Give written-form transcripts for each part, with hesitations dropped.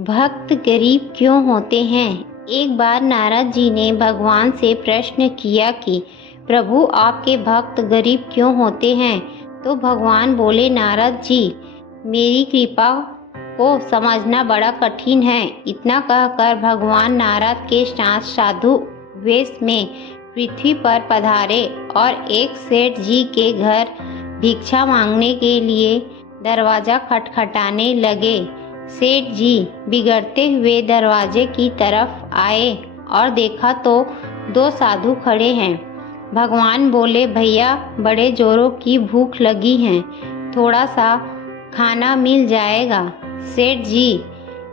भक्त गरीब क्यों होते हैं? एक बार नारद जी ने भगवान से प्रश्न किया कि प्रभु आपके भक्त गरीब क्यों होते हैं? तो भगवान बोले, नारद जी, मेरी कृपा को समझना बड़ा कठिन है। इतना कहकर भगवान नारद के साथ साधु वेश में पृथ्वी पर पधारे और एक सेठ जी के घर भिक्षा मांगने के लिए दरवाजा खटखटाने लगे। सेठ जी बिगड़ते हुए दरवाजे की तरफ आए और देखा तो 2 साधु खड़े हैं। भगवान बोले, भैया, बड़े जोरों की भूख लगी है, थोड़ा सा खाना मिल जाएगा। सेठ जी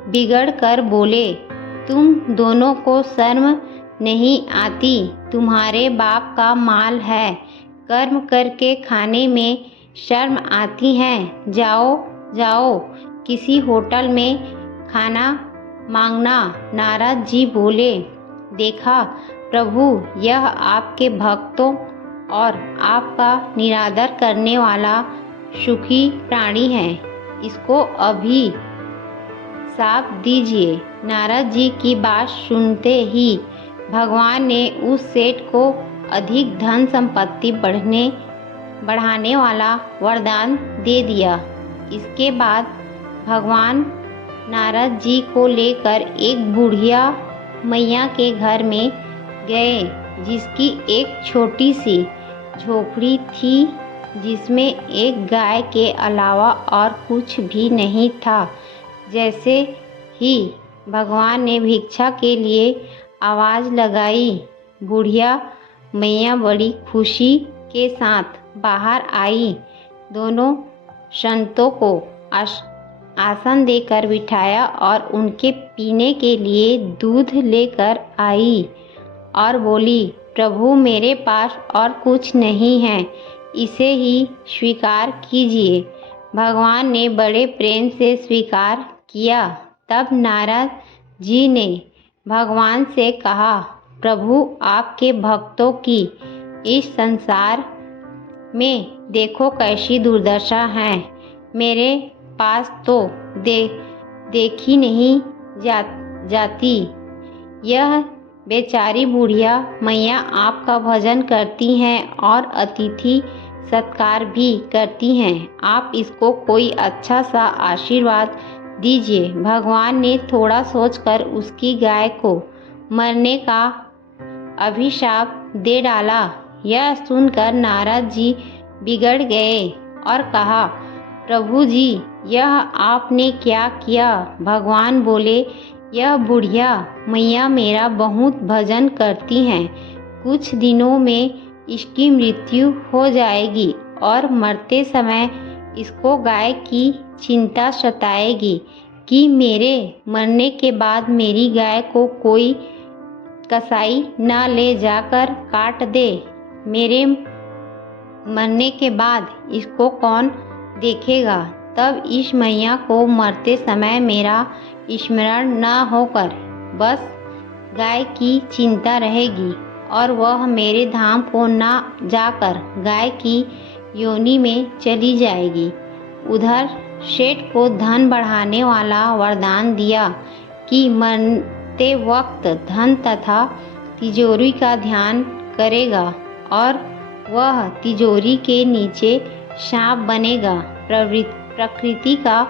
बिगड़ कर बोले, तुम दोनों को शर्म नहीं आती? तुम्हारे बाप का माल है, कर्म करके खाने में शर्म आती है। जाओ जाओ, किसी होटल में खाना मांगना। नारद जी बोले, देखा प्रभु, यह आपके भक्तों और आपका निरादर करने वाला सुखी प्राणी है, इसको अभी साफ दीजिए। नारद जी की बात सुनते ही भगवान ने उस सेठ को अधिक धन संपत्ति बढ़ाने वाला वरदान दे दिया। इसके बाद भगवान नारद जी को लेकर एक बुढ़िया मैया के घर में गए, जिसकी एक छोटी सी झोपड़ी थी, जिसमें एक गाय के अलावा और कुछ भी नहीं था। जैसे ही भगवान ने भिक्षा के लिए आवाज़ लगाई, बुढ़िया मैया बड़ी खुशी के साथ बाहर आई। दोनों संतों को आसन देकर बिठाया और उनके पीने के लिए दूध लेकर आई और बोली, प्रभु, मेरे पास और कुछ नहीं है, इसे ही स्वीकार कीजिए। भगवान ने बड़े प्रेम से स्वीकार किया। तब नारद जी ने भगवान से कहा, प्रभु, आपके भक्तों की इस संसार में देखो कैसी दुर्दशा है। मेरे पास तो देखी नहीं जाती। यह बेचारी बुढ़िया मैया आपका भजन करती हैं और अतिथि सत्कार भी करती हैं। आप इसको कोई अच्छा सा आशीर्वाद दीजिए। भगवान ने थोड़ा सोचकर उसकी गाय को मरने का अभिशाप दे डाला। यह सुनकर नारद जी बिगड़ गए और कहा, प्रभु जी, यह आपने क्या किया? भगवान बोले, यह बुढ़िया मैया मेरा बहुत भजन करती हैं। कुछ दिनों में इसकी मृत्यु हो जाएगी और मरते समय इसको गाय की चिंता सताएगी कि मेरे मरने के बाद मेरी गाय को कोई कसाई न ले जाकर काट दे। मेरे मरने के बाद इसको कौन देखेगा? तब इस मैया को मरते समय मेरा स्मरण न होकर बस गाय की चिंता रहेगी और वह मेरे धाम को न जाकर गाय की योनि में चली जाएगी। उधर सेठ को धन बढ़ाने वाला वरदान दिया कि मरते वक्त धन तथा तिजोरी का ध्यान करेगा और वह तिजोरी के नीचे सांप बनेगा। प्रकृति का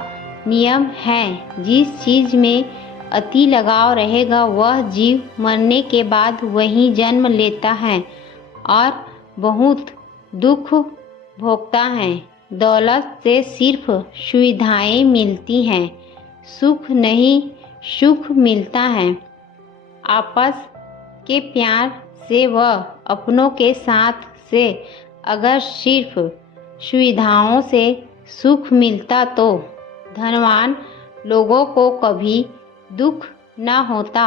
नियम है, जिस चीज़ में अति लगाव रहेगा वह जीव मरने के बाद वहीं जन्म लेता है और बहुत दुख भोगता है। दौलत से सिर्फ सुविधाएं मिलती हैं, सुख नहीं, सुख मिलता है। आपस के प्यार से व अपनों के साथ से अगर सिर्फ सुविधाओं से सुख मिलता तो धनवान लोगों को कभी दुख न होता।